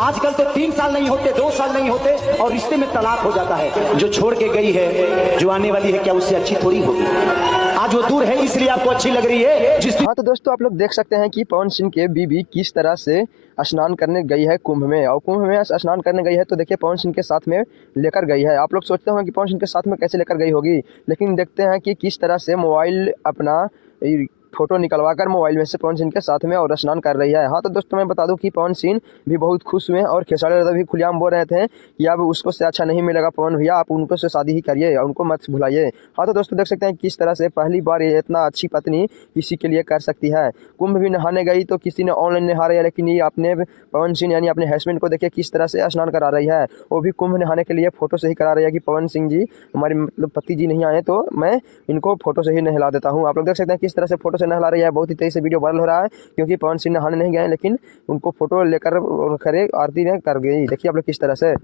आजकल तो 3 साल नहीं होते, 2 साल नहीं होते और रिश्ते में तलाक हो जाता है। जो छोड़ के गई है, जो आने वाली है, क्या उससे अच्छी थोड़ी होगी? आज वो दूर है इसलिए आपको अच्छी लग रही है। हाँ तो दोस्तों आप लोग देख सकते हैं कि पवन सिंह के बीबी किस तरह से स्नान करने गई है कुंभ में, और कुंभ में स्नान करने गई है तो देखिए पवन सिंह के साथ में लेकर गई है। आप लोग सोचते होंगे कि पवन सिंह के साथ में कैसे लेकर गई होगी, लेकिन देखते हैं कि किस तरह से मोबाइल अपना फोटो निकलवा कर मोबाइल में से पवन सिंह के साथ में और स्नान कर रही है। हाँ तो दोस्तों मैं बता दूं कि पवन सिंह भी बहुत खुश हुए और खेसारी दादा भी खुलेआम बोल रहे थे कि अब उसको से अच्छा नहीं मिलेगा पवन भैया, आप उनको से शादी ही करिए, उनको मत भुलाइए। हाँ तो दोस्तों देख सकते हैं किस तरह से पहली बार ये इतना अच्छी पत्नी किसी के लिए कर सकती है। कुंभ भी नहाने गई तो किसी ने ऑनलाइन नहा रही है, लेकिन ये अपने पवन सिंह यानी अपने हस्बैंड को देखिए किस तरह से स्नान करा रही है। वो भी कुंभ नहाने के लिए फोटो से ही करा रही है कि पवन सिंह जी हमारे मतलब पति जी नहीं आए तो मैं इनको फोटो से ही नहला देता हूँ। आप लोग देख सकते हैं किस तरह से फोटो से नहला रही है। बहुत ही तेजी से वीडियो वायरल हो रहा है क्योंकि पवन सिंह नहाने नहीं गए, लेकिन उनको फोटो लेकर करे आरती ने कर गई। देखिए आप लोग किस तरह से।